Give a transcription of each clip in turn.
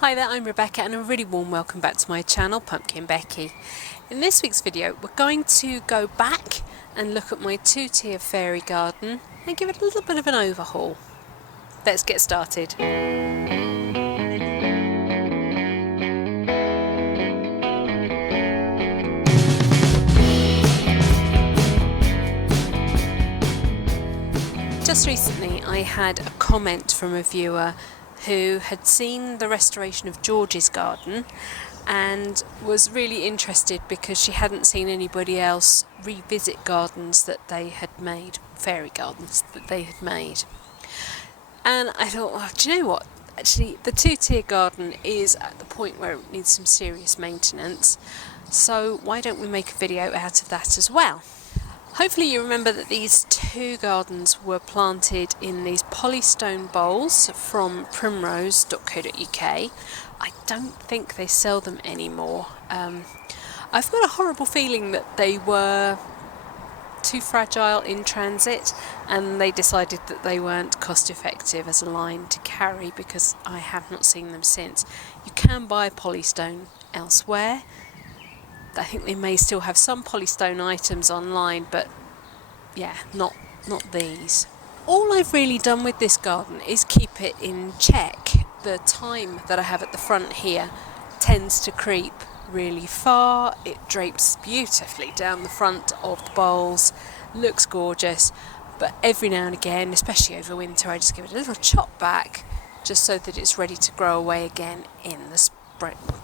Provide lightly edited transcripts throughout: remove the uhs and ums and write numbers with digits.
Hi there, I'm Rebecca and a really warm welcome back to my channel, PumpkinBecki. In this week's video we're going to go back and look at my two-tier fairy garden and give it a little bit of an overhaul. Let's get started. Just recently I had a comment from a viewer who had seen the restoration of George's garden and was really interested because she hadn't seen anybody else revisit gardens that they had made, fairy gardens that they had made. And I thought, well, do you know what? Actually, the two-tier garden is at the point where it needs some serious maintenance, so why don't we make a video out of that as well? Hopefully you remember that these two gardens were planted in these polystone bowls from primrose.co.uk. I don't think they sell them anymore. I've got a horrible feeling that they were too fragile in transit and they decided that they weren't cost effective as a line to carry because I have not seen them since. You can buy polystone elsewhere. I think they may still have some polystone items online, but yeah, not these. All I've really done with this garden is keep it in check. The thyme that I have at the front here tends to creep really far. It drapes beautifully down the front of the bowls, looks gorgeous, but every now and again, especially over winter, I just give it a little chop back just so that it's ready to grow away again in the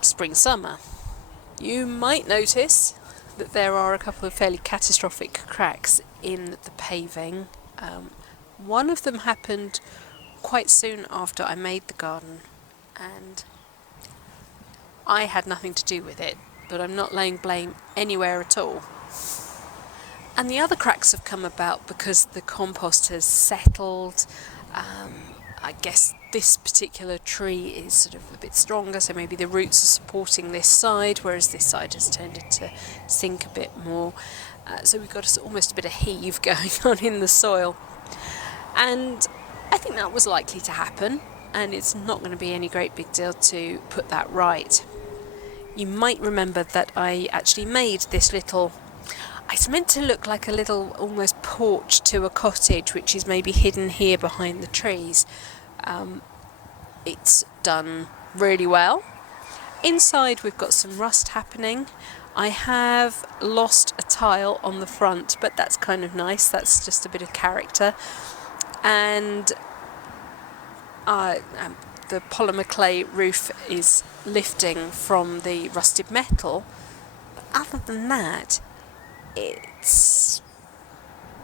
spring summer. You might notice that there are a couple of fairly catastrophic cracks in the paving. One of them happened quite soon after I made the garden and I had nothing to do with it, but I'm not laying blame anywhere at all. And the other cracks have come about because the compost has settled. I guess this particular tree is sort of a bit stronger, so maybe the roots are supporting this side, whereas this side has tended to sink a bit more. So we've got almost a bit of heave going on in the soil. And I think that was likely to happen, and it's not going to be any great big deal to put that right. You might remember that I actually made this little, it's meant to look like a little almost porch to a cottage, which is maybe hidden here behind the trees. It's done really well. Inside we've got some rust happening. I have lost a tile on the front, but that's kind of nice. That's just a bit of character. And the polymer clay roof is lifting from the rusted metal. But other than that, it's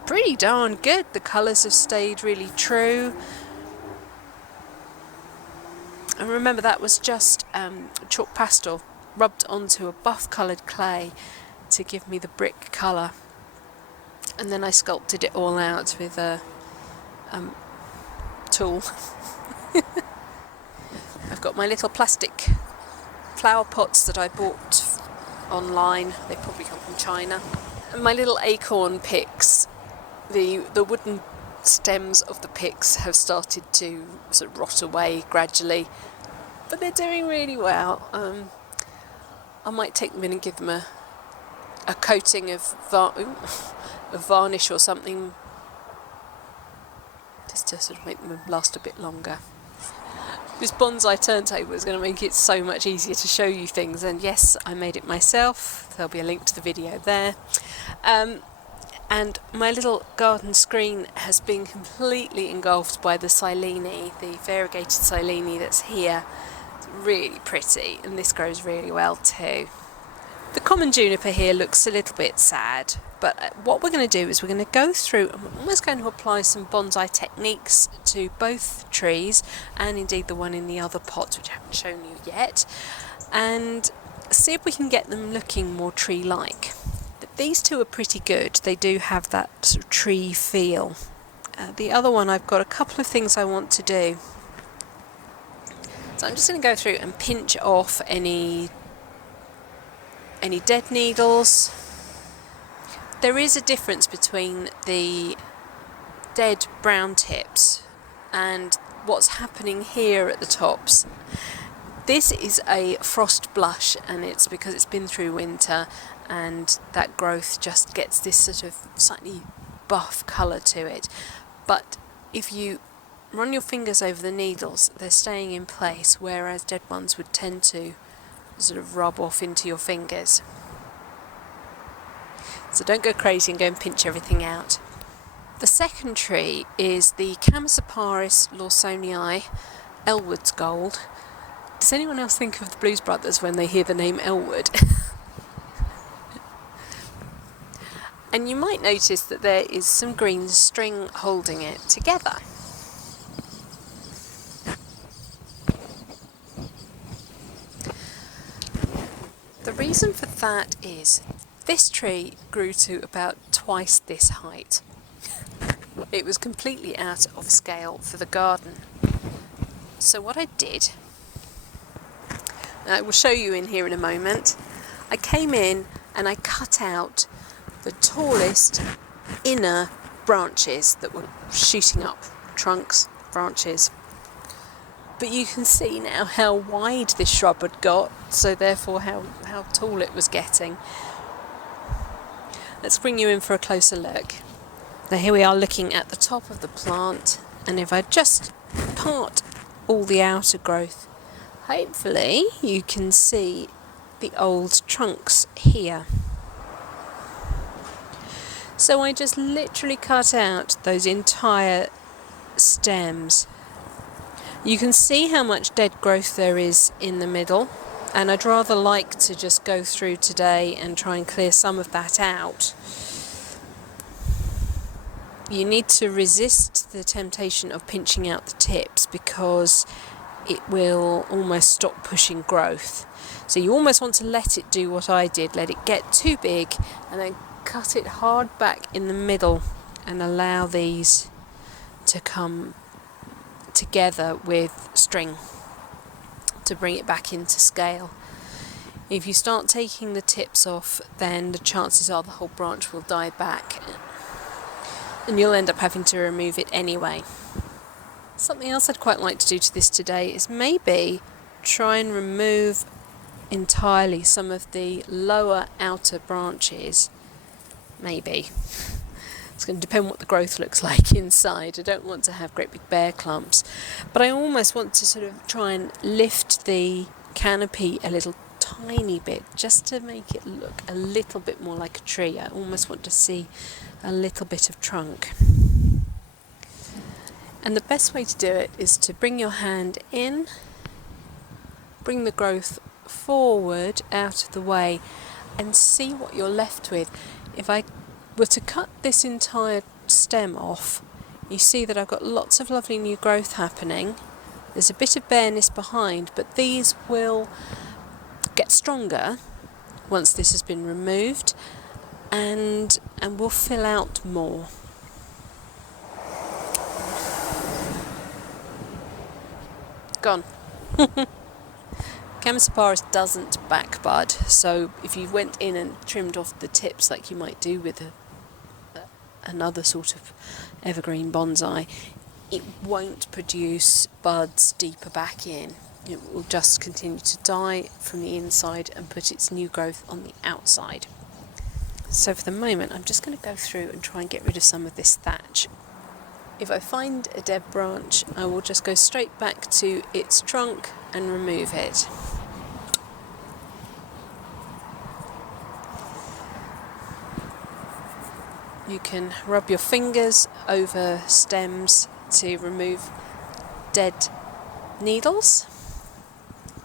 pretty darn good. The colours have stayed really true. And remember, that was just chalk pastel rubbed onto a buff coloured clay to give me the brick colour. And then I sculpted it all out with a tool. I've got my little plastic flower pots that I bought online. They probably come from China. And my little acorn picks, the wooden stems of the picks have started to sort of rot away gradually, but they're doing really well. I might take them in and give them a coating of varnish or something, just to sort of make them last a bit longer. This bonsai turntable is going to make it so much easier to show you things, and yes, I made it myself. There'll be a link to the video there. And my little garden screen has been completely engulfed by the silene, the variegated silene that's here. It's really pretty, and this grows really well too. The common juniper here looks a little bit sad, but what we're going to do is we're going to go through and we're almost going to apply some bonsai techniques to both trees, and indeed the one in the other pots, which I haven't shown you yet, and see if we can get them looking more tree-like. These two are pretty good. They do have that sort of tree feel. The other one, I've got a couple of things I want to do. So I'm just going to go through and pinch off any dead needles. There is a difference between the dead brown tips and what's happening here at the tops. This is a frost blush, and it's because it's been through winter and that growth just gets this sort of slightly buff colour to it. But if you run your fingers over the needles, they're staying in place, whereas dead ones would tend to sort of rub off into your fingers. So don't go crazy and go and pinch everything out. The second tree is the Chamaecyparis lawsonii, Elwood's Gold. Does anyone else think of the Blues Brothers when they hear the name Elwood? And you might notice that there is some green string holding it together. The reason for that is this tree grew to about twice this height. It was completely out of scale for the garden. So what I did, and I will show you in here in a moment, I came in and I cut out the tallest inner branches that were shooting up, trunks, branches. But you can see now how wide this shrub had got, so therefore how tall it was getting. Let's bring you in for a closer look. Now here we are looking at the top of the plant, and if I just part all the outer growth, hopefully you can see the old trunks here. So I just literally cut out those entire stems. You can see how much dead growth there is in the middle, and I'd rather like to just go through today and try and clear some of that out. You need to resist the temptation of pinching out the tips because it will almost stop pushing growth. So you almost want to let it do what I did, let it get too big and then cut it hard back in the middle and allow these to come together with string to bring it back into scale. If you start taking the tips off, then the chances are the whole branch will die back and you'll end up having to remove it anyway. Something else I'd quite like to do to this today is maybe try and remove entirely some of the lower outer branches. Maybe. It's going to depend what the growth looks like inside. I don't want to have great big bare clumps, but I almost want to sort of try and lift the canopy a little tiny bit just to make it look a little bit more like a tree. I almost want to see a little bit of trunk. And the best way to do it is to bring your hand in, bring the growth forward out of the way and see what you're left with. If I were to cut this entire stem off, you see that I've got lots of lovely new growth happening. There's a bit of bareness behind, but these will get stronger once this has been removed and will fill out more. Gone. Chamaecyparis doesn't back bud, so if you went in and trimmed off the tips like you might do with another sort of evergreen bonsai, it won't produce buds deeper back in. It will just continue to die from the inside and put its new growth on the outside. So for the moment I'm just going to go through and try and get rid of some of this thatch. If I find a dead branch, I will just go straight back to its trunk and remove it. You can rub your fingers over stems to remove dead needles.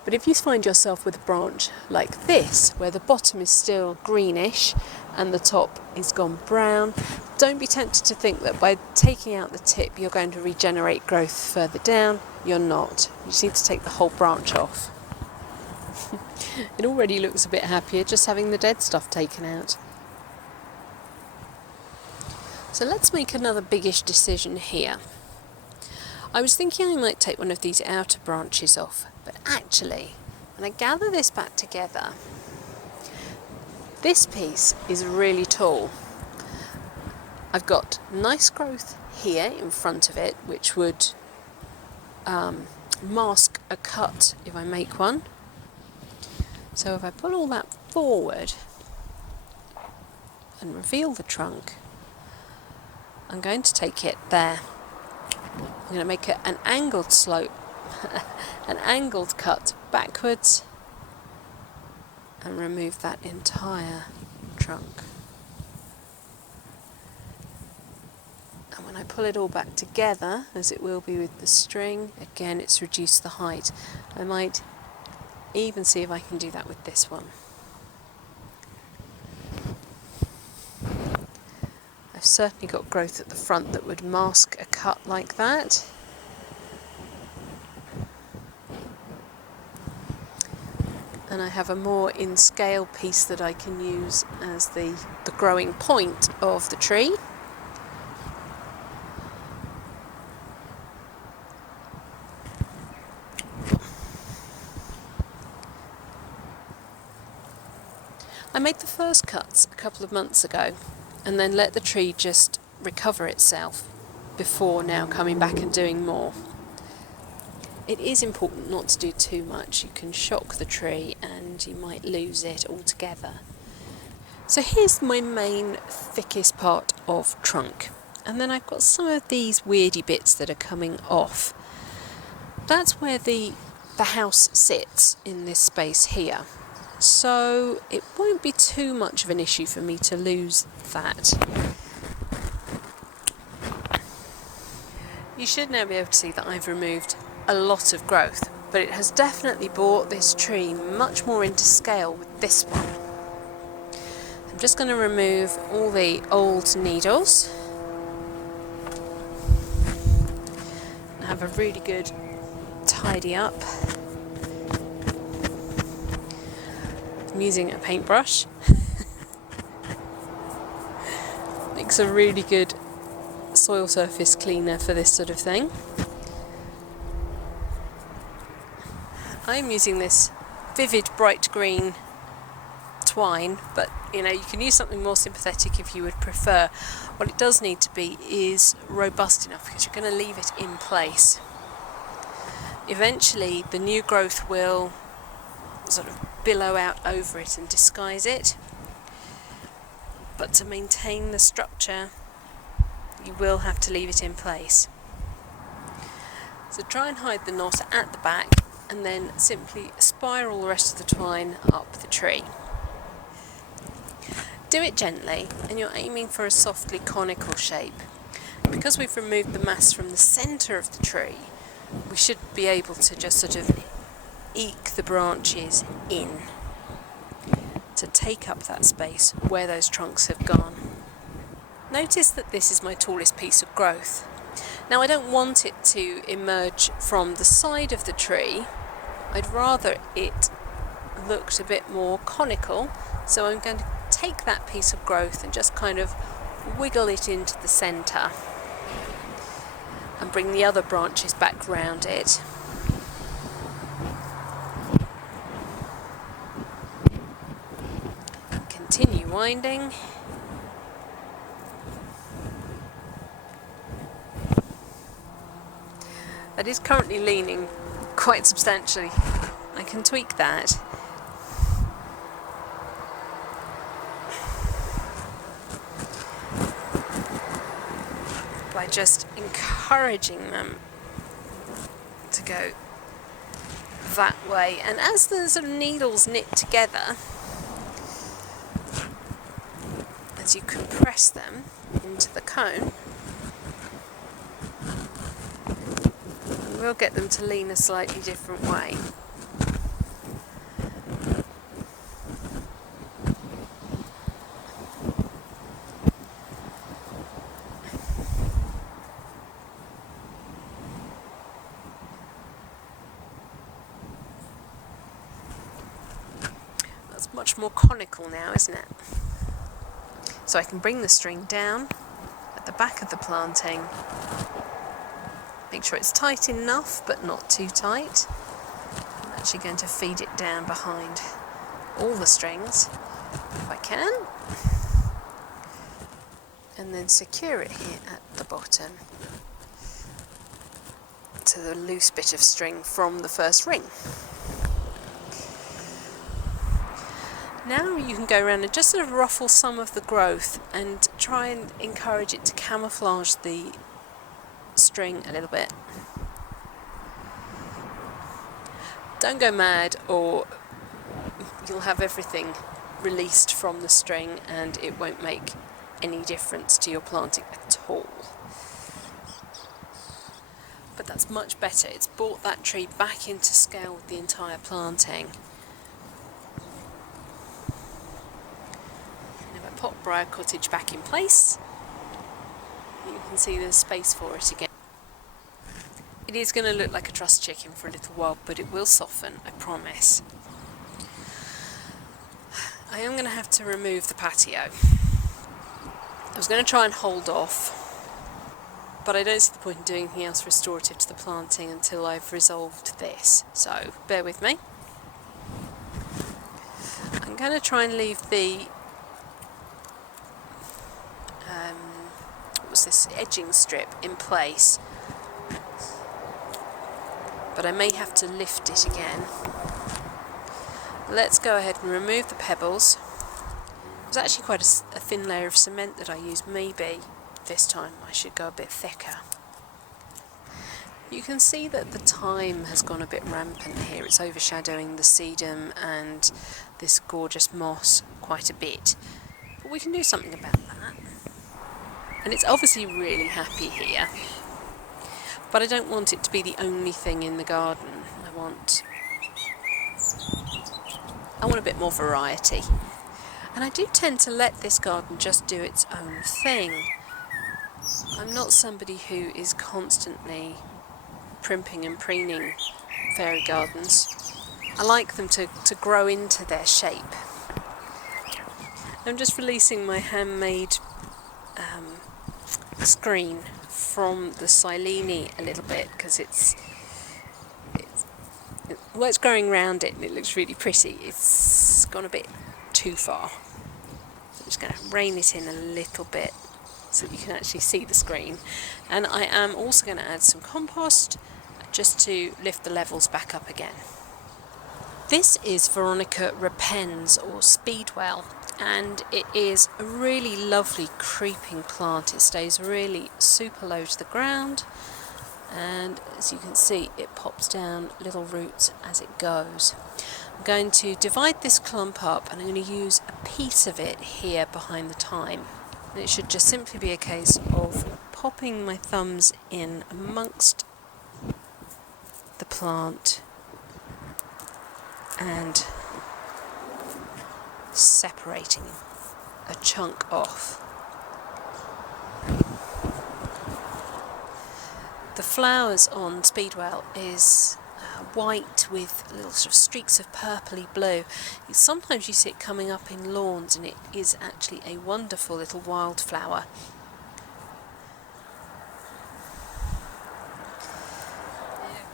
But if you find yourself with a branch like this, where the bottom is still greenish and the top is gone brown, don't be tempted to think that by taking out the tip you're going to regenerate growth further down. You're not. You just need to take the whole branch off. It already looks a bit happier just having the dead stuff taken out. So let's make another biggish decision here. I was thinking I might take one of these outer branches off, but actually, when I gather this back together, this piece is really tall. I've got nice growth here in front of it, which would mask a cut if I make one. So if I pull all that forward and reveal the trunk, I'm going to take it there. I'm going to make it an angled slope, an angled cut backwards, and remove that entire trunk. And when I pull it all back together, as it will be with the string, again it's reduced the height. I might even see if I can do that with this one. I've certainly got growth at the front that would mask a cut like that. And I have a more in scale piece that I can use as the growing point of the tree. I made the first cuts a couple of months ago and then let the tree just recover itself before now coming back and doing more. It is important not to do too much. You can shock the tree and you might lose it altogether. So here's my main thickest part of trunk, and then I've got some of these weirdy bits that are coming off. That's where the house sits in this space here. So it won't be too much of an issue for me to lose that. You should now be able to see that I've removed a lot of growth, but it has definitely brought this tree much more into scale with this one. I'm just going to remove all the old needles and have a really good tidy up. I'm using a paintbrush. Makes a really good soil surface cleaner for this sort of thing. I'm using this vivid bright green twine, but you can use something more sympathetic if you would prefer. What it does need to be is robust enough because you're going to leave it in place. Eventually the new growth will sort of billow out over it and disguise it, but to maintain the structure you will have to leave it in place. So try and hide the knot at the back and then simply spiral the rest of the twine up the tree. Do it gently and you're aiming for a softly conical shape. Because we've removed the mass from the centre of the tree, we should be able to just sort of eke the branches in to take up that space where those trunks have gone. Notice that this is my tallest piece of growth. Now I don't want it to emerge from the side of the tree. I'd rather it looked a bit more conical, so I'm going to take that piece of growth and just kind of wiggle it into the centre and bring the other branches back round it. Continue winding. That is currently leaning quite substantially. I can tweak that. By just encouraging them to go that way. And as the sort of needles knit together, as you compress them into the cone, we'll get them to lean a slightly different way. That's much more conical now, isn't it? So I can bring the string down at the back of the planting. Make sure it's tight enough, but not too tight. I'm actually going to feed it down behind all the strings, if I can. And then secure it here at the bottom to the loose bit of string from the first ring. Now you can go around and just sort of ruffle some of the growth and try and encourage it to camouflage the string a little bit. Don't go mad or you'll have everything released from the string and it won't make any difference to your planting at all. But that's much better. It's brought that tree back into scale with the entire planting. Now I pop Briar Cottage back in place. You can see there's space for it again. It is going to look like a truss chicken for a little while, but it will soften, I promise. I am going to have to remove the patio. I was going to try and hold off, but I don't see the point in doing anything else restorative to the planting until I've resolved this. So bear with me. I'm going to try and leave the edging strip in place, but I may have to lift it again. Let's go ahead and remove the pebbles. It was actually quite a thin layer of cement that I used. Maybe this time I should go a bit thicker. You can see that the thyme has gone a bit rampant here. It's overshadowing the sedum and this gorgeous moss quite a bit. But we can do something about that. And it's obviously really happy here. But I don't want it to be the only thing in the garden. I want a bit more variety. And I do tend to let this garden just do its own thing. I'm not somebody who is constantly primping and preening fairy gardens. I like them to grow into their shape. I'm just releasing my handmade screen from the Silene a little bit because it's growing around it and it looks really pretty. It's gone a bit too far. So I'm just going to rein it in a little bit so that you can actually see the screen. And I am also going to add some compost just to lift the levels back up again. This is Veronica repens or speedwell, and it is a really lovely creeping plant. It stays really super low to the ground, and as you can see it pops down little roots as it goes. I'm going to divide this clump up and I'm going to use a piece of it here behind the thyme. And it should just simply be a case of popping my thumbs in amongst the plant and separating a chunk off. The flowers on Speedwell is white with little sort of streaks of purpley blue. Sometimes you see it coming up in lawns, and it is actually a wonderful little wildflower.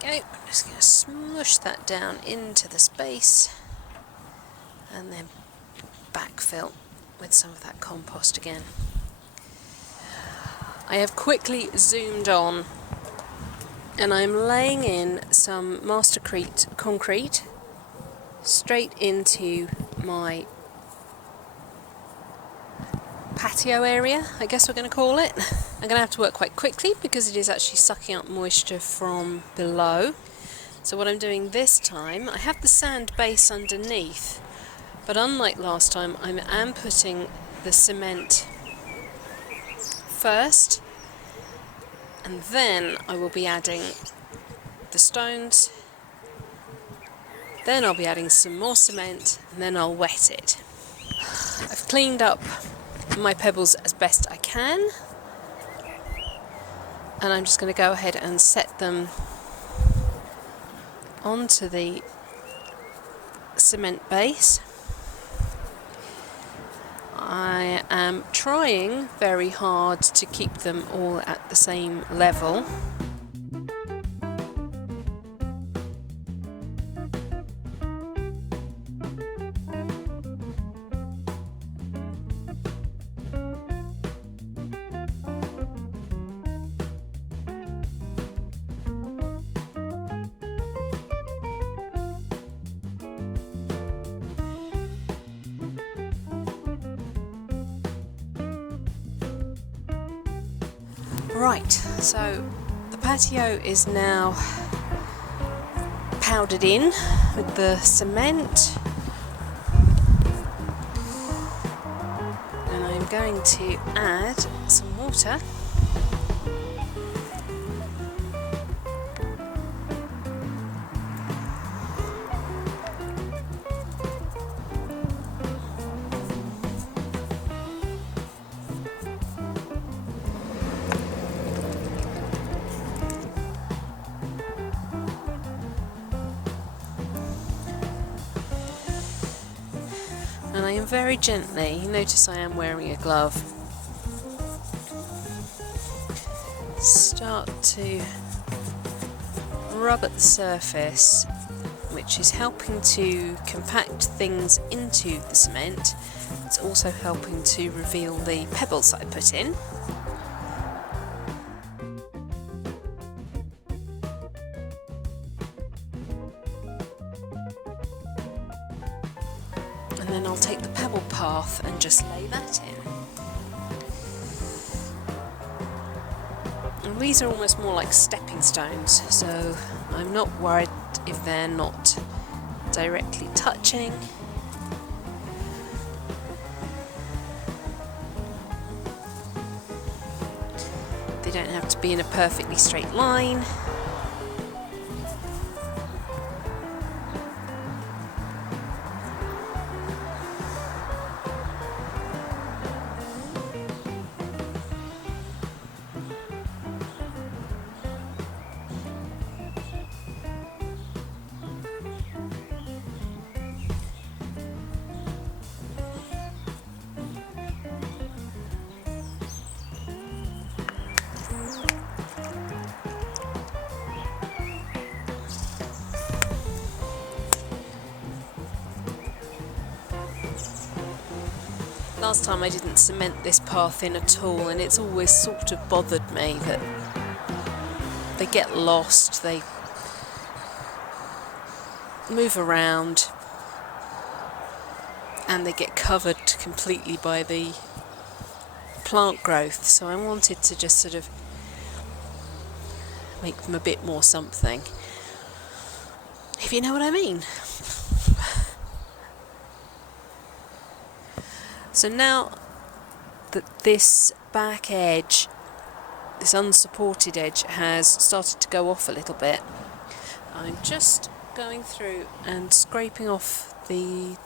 There we go. I'm just going to smush that down into the space and then backfill with some of that compost again. I have quickly zoomed on and I'm laying in some Mastercrete concrete straight into my patio area, I guess we're going to call it. I'm going to have to work quite quickly because it is actually sucking up moisture from below. So what I'm doing this time, I have the sand base underneath, but unlike last time, I am putting the cement first, and then I will be adding the stones, then I'll be adding some more cement, and then I'll wet it. I've cleaned up my pebbles as best I can, and I'm just going to go ahead and set them onto the cement base. I am trying very hard to keep them all at the same level. Right, so the patio is now powdered in with the cement, and I'm going to add some water. And I am very gently, notice I am wearing a glove, start to rub at the surface, which is helping to compact things into the cement. It's also helping to reveal the pebbles that I put in. And then I'll take the pebble path and just lay that in. And these are almost more like stepping stones, so I'm not worried if they're not directly touching. They don't have to be in a perfectly straight line. Last time I didn't cement this path in at all, and it's always sort of bothered me that they get lost, they move around, and they get covered completely by the plant growth. So I wanted to just sort of make them a bit more something, if you know what I mean. So now that this back edge, this unsupported edge, has started to go off a little bit, I'm just going through and scraping off the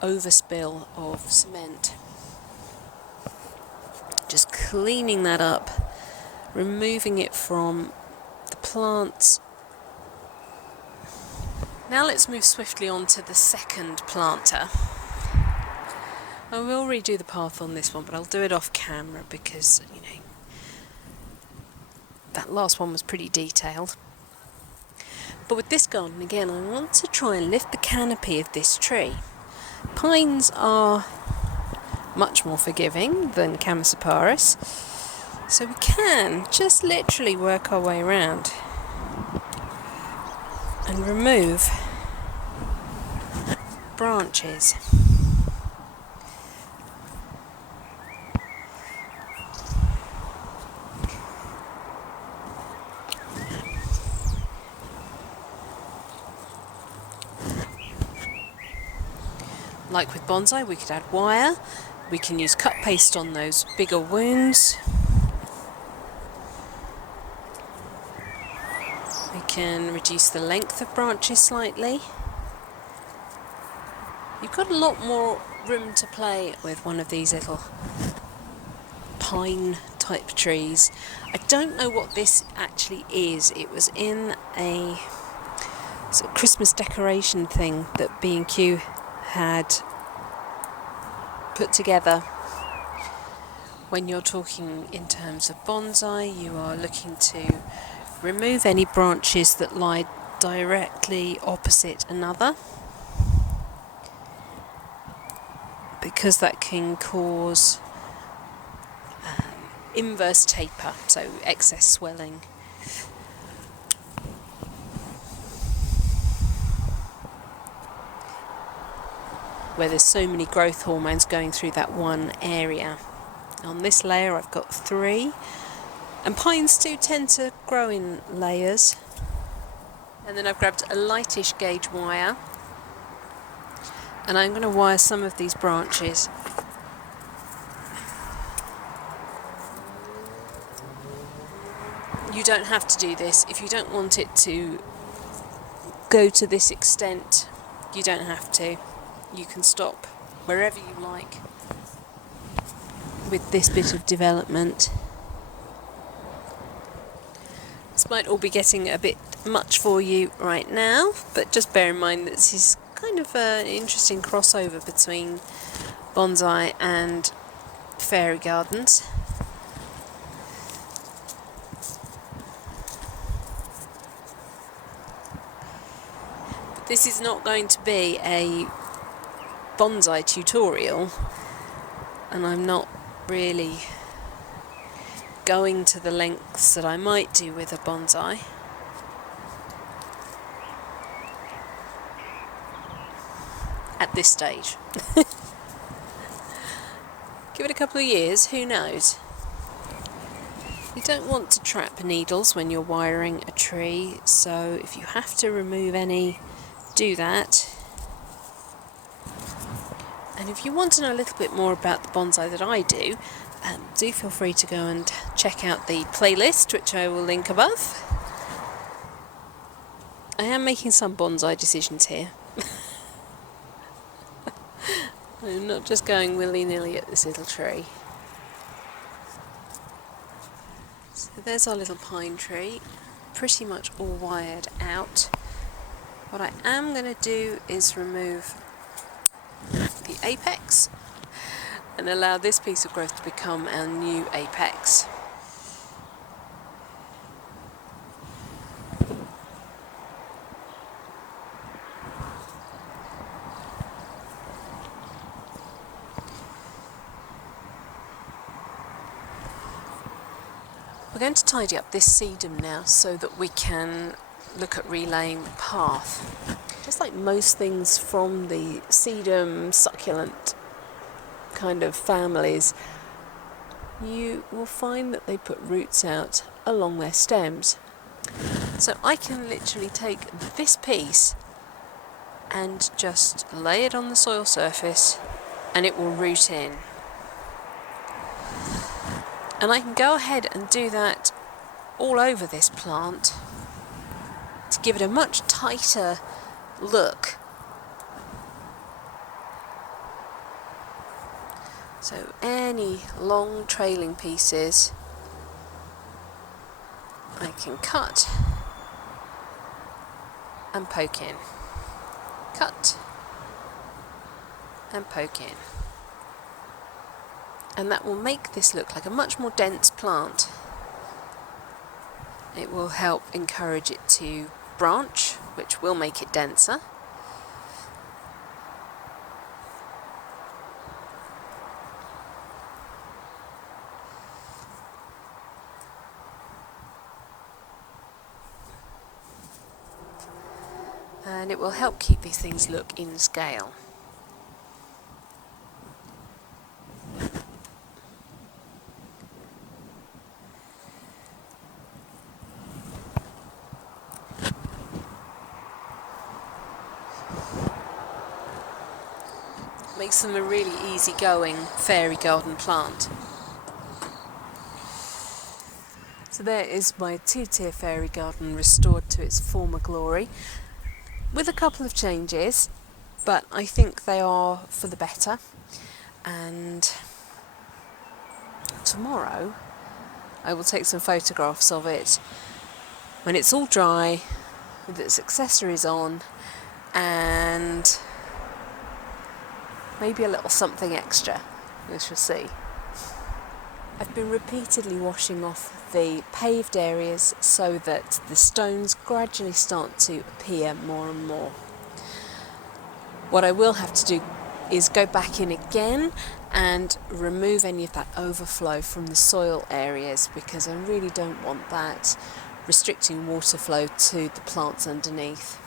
overspill of cement. Just cleaning that up, removing it from the plants. Now let's move swiftly on to the second planter. I will redo the path on this one, but I'll do it off camera because, you know, that last one was pretty detailed. But with this garden, again, I want to try and lift the canopy of this tree. Pines are much more forgiving than Chamaecyparis, so we can just literally work our way around and remove branches. Like with bonsai, we could add wire, we can use cut paste on those bigger wounds, we can reduce the length of branches slightly. You've got a lot more room to play with one of these little pine type trees. I don't know what this actually is. It was in a sort of Christmas decoration thing that B&Q had put together. When you're talking in terms of bonsai, you are looking to remove any branches that lie directly opposite another, because that can cause inverse taper, so excess swelling. Where there's so many growth hormones going through that one area. On this layer I've got 3, and pines do tend to grow in layers. And then I've grabbed a lightish gauge wire, and I'm going to wire some of these branches. You don't have to do this. If you don't want it to go to this extent, you don't have to. You can stop wherever you like with this bit of development. This might all be getting a bit much for you right now, but just bear in mind that this is kind of an interesting crossover between bonsai and fairy gardens. But this is not going to be a bonsai tutorial, and I'm not really going to the lengths that I might do with a bonsai. At this stage. Give it a couple of years, who knows? You don't want to trap needles when you're wiring a tree, so if you have to remove any, do that. And if you want to know a little bit more about the bonsai that I do feel free to go and check out the playlist, which I will link above. I am making some bonsai decisions here. I'm not just going willy-nilly at this little tree. So there's our little pine tree, pretty much all wired out. What I am going to do is remove the apex and allow this piece of growth to become our new apex. We're going to tidy up this sedum now so that we can look at relaying the path. Just like most things from the sedum succulent kind of families, you will find that they put roots out along their stems. So I can literally take this piece and just lay it on the soil surface and it will root in. And I can go ahead and do that all over this plant to give it a much tighter look. So any long trailing pieces I can cut and poke in. Cut and poke in. And that will make this look like a much more dense plant. It will help encourage it to branch, which will make it denser. And it will help keep these things look in scale. Makes them a really easy-going fairy garden plant. So there is my two-tier fairy garden restored to its former glory, with a couple of changes, but I think they are for the better. And tomorrow I will take some photographs of it when it's all dry, with its accessories on, and maybe a little something extra, we shall see. I've been repeatedly washing off the paved areas so that the stones gradually start to appear more and more. What I will have to do is go back in again and remove any of that overflow from the soil areas, because I really don't want that restricting water flow to the plants underneath.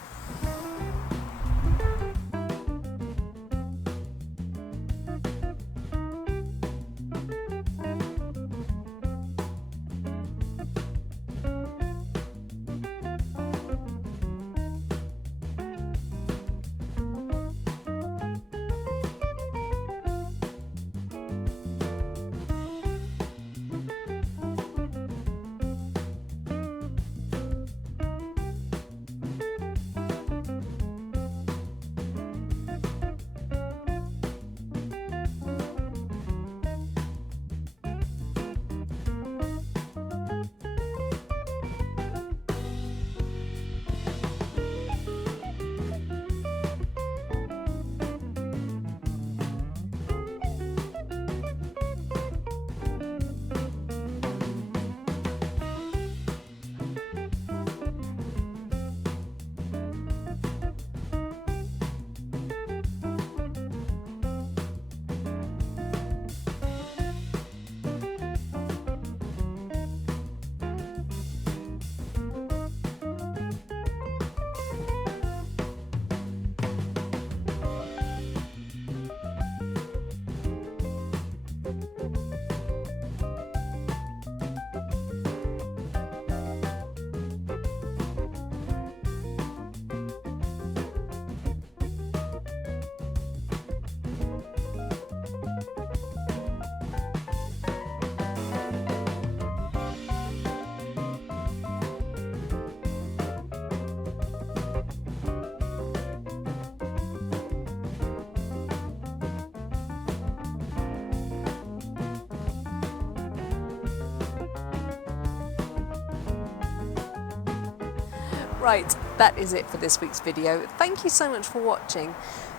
Right, that is it for this week's video. Thank you so much for watching.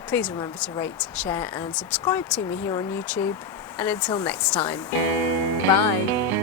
Please remember to rate, share and subscribe to me here on YouTube. And until next time, bye.